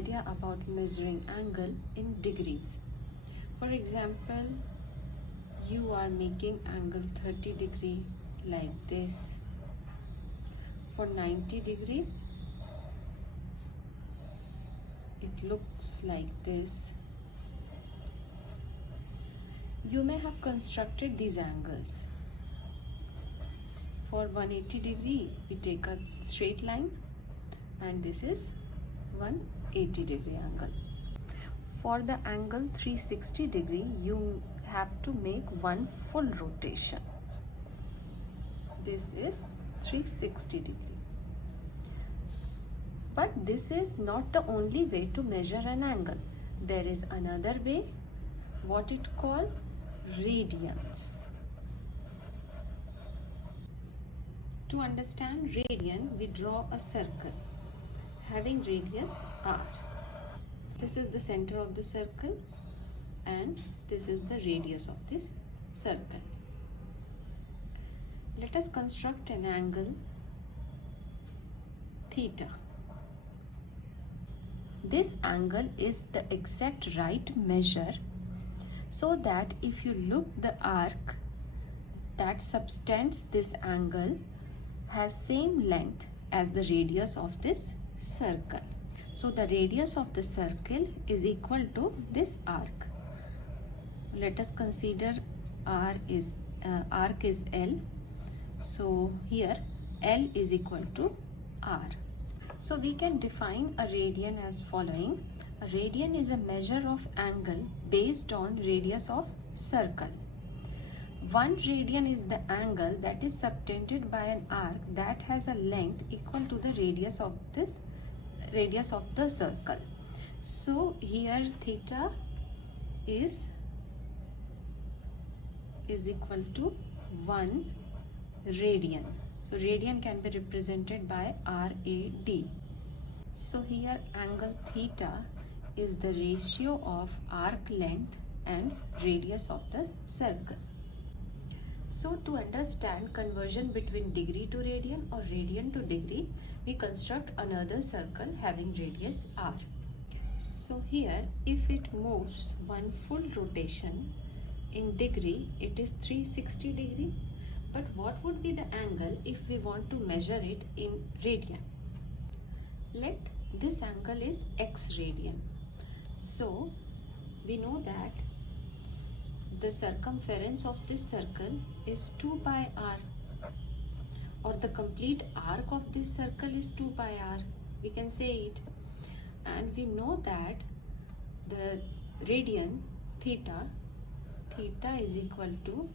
idea about measuring angle in degrees. For example, you are making angle 30 degree like this. For 90 degree, it looks like this. You may have constructed these angles. For 180 degree, we take a straight line, and this is 180 degree angle. For the angle 360 degree, you have to make one full rotation. This is 360 degree. But this is not the only way to measure an angle. There is another way, what it called radians. To understand radian, we draw a circle having radius r. This is the center of the circle and this is the radius of this circle. Let us construct an angle theta. This angle is the exact right measure, so that if you look the arc that subtends this angle has same length as the radius of this circle. So the radius of the circle is equal to this arc. Let us consider arc is L. So here L is equal to R. So we can define a radian as following. A radian is a measure of angle based on radius of circle. 1 radian is the angle that is subtended by an arc that has a length equal to the radius of the circle. So here theta is equal to 1 radian. So radian can be represented by RAD. So here angle theta is the ratio of arc length and radius of the circle. So to understand conversion between degree to radian or radian to degree, we construct another circle having radius r. So here if it moves one full rotation in degree, it is 360 degree. But what would be the angle if we want to measure it in radian? Let this angle is x radian. So we know that the circumference of this circle is 2 pi r, or the complete arc of this circle is 2 pi r. We can say it. And we know that the radian theta is equal to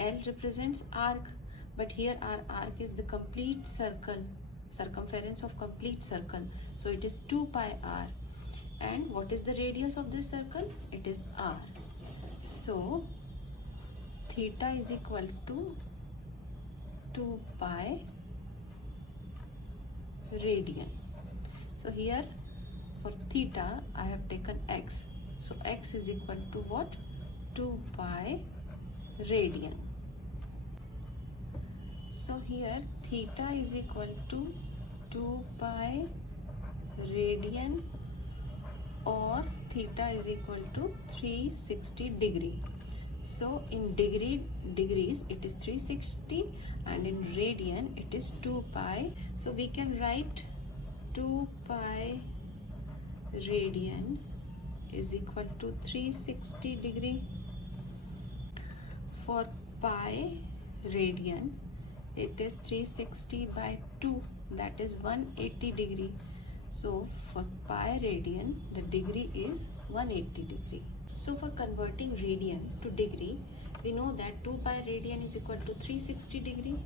L represents arc, but here our arc is the complete circle, circumference of complete circle. So it is 2 pi r. And what is the radius of this circle? It is r. So theta is equal to 2 pi radian. So here for theta I have taken x. So x is equal to what? 2 pi radian. So here theta is equal to 2 pi radian, or theta is equal to 360 degree. So in degrees it is 360 and in radian it is 2 pi. So we can write 2 pi radian is equal to 360 degree. For pi radian it is 360 by 2, that is 180 degree. So for pi radian the degree is 180 degree. So for converting radian to degree, we know that 2 pi radian is equal to 360 degree.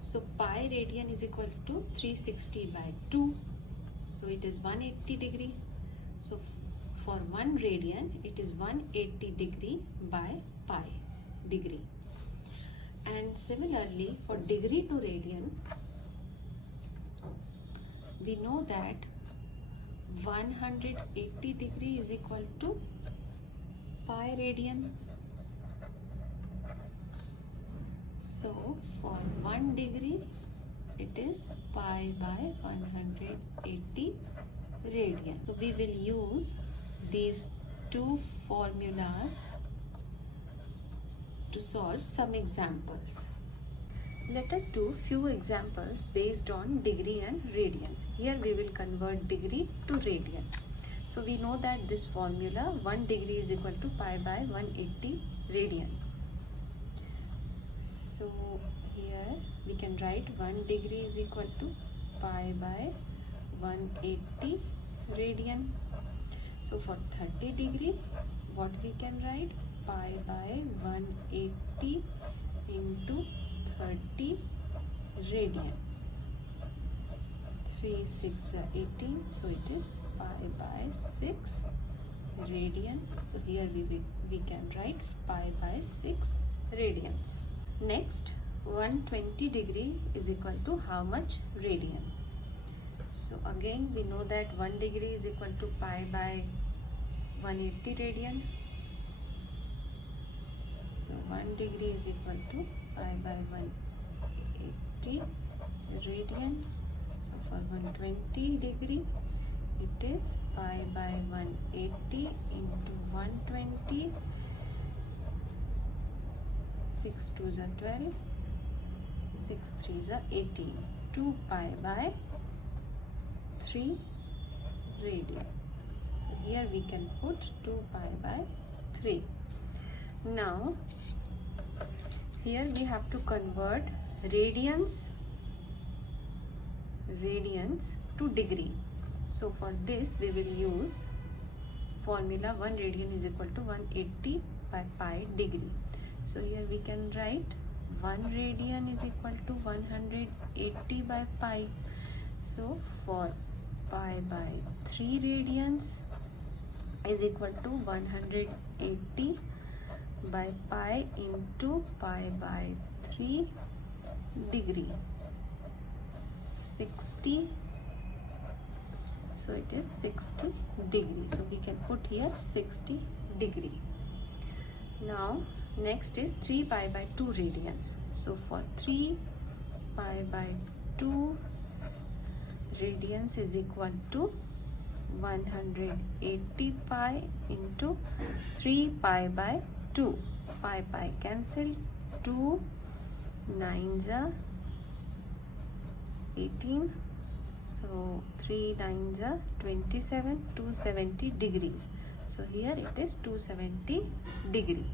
So pi radian is equal to 360 by 2. So it is 180 degree. So for 1 radian it is 180 degree by pi degree. And similarly for degree to radian, we know that 180 degree is equal to pi radian. So for 1 degree it is pi by 180 radian. So we will use these two formulas to solve some examples. Let us do few examples based on degree and radians. Here we will convert degree to radian. So we know that this formula 1 degree is equal to pi by 180 radian. So here we can write 1 degree is equal to pi by 180 radian. So for 30 degree, what we can write? Pi by 180 into 30 radian. 3 6 18, so it is pi by 6 radian. So here we can write pi by 6 radians. Next, 120 degree is equal to how much radian? So again we know that 1 degree is equal to pi by 180 radian. So 1 degree is equal to pi by 180 radian. So for 120 degree, it is pi by 180 into 120. 6 2s are 12, 6 3s are 18. 2 pi by 3 radian. So here we can put 2 pi by 3. Now here we have to convert radians to degree. So for this we will use formula 1 radian is equal to 180 by pi degree. So here we can write 1 radian is equal to 180 by pi. So for pi by 3 radians is equal to 180 by pi into pi by 3 degree. 60. So it is 60 degree. So we can put here 60 degree. Now next is 3 pi by 2 radians. So for 3 pi by 2 radians is equal to 180 pi into 3 pi by 2. Pi cancel. 2 9s are 18. So 3 9s are 27. 270 degrees. So here it is 270 degree.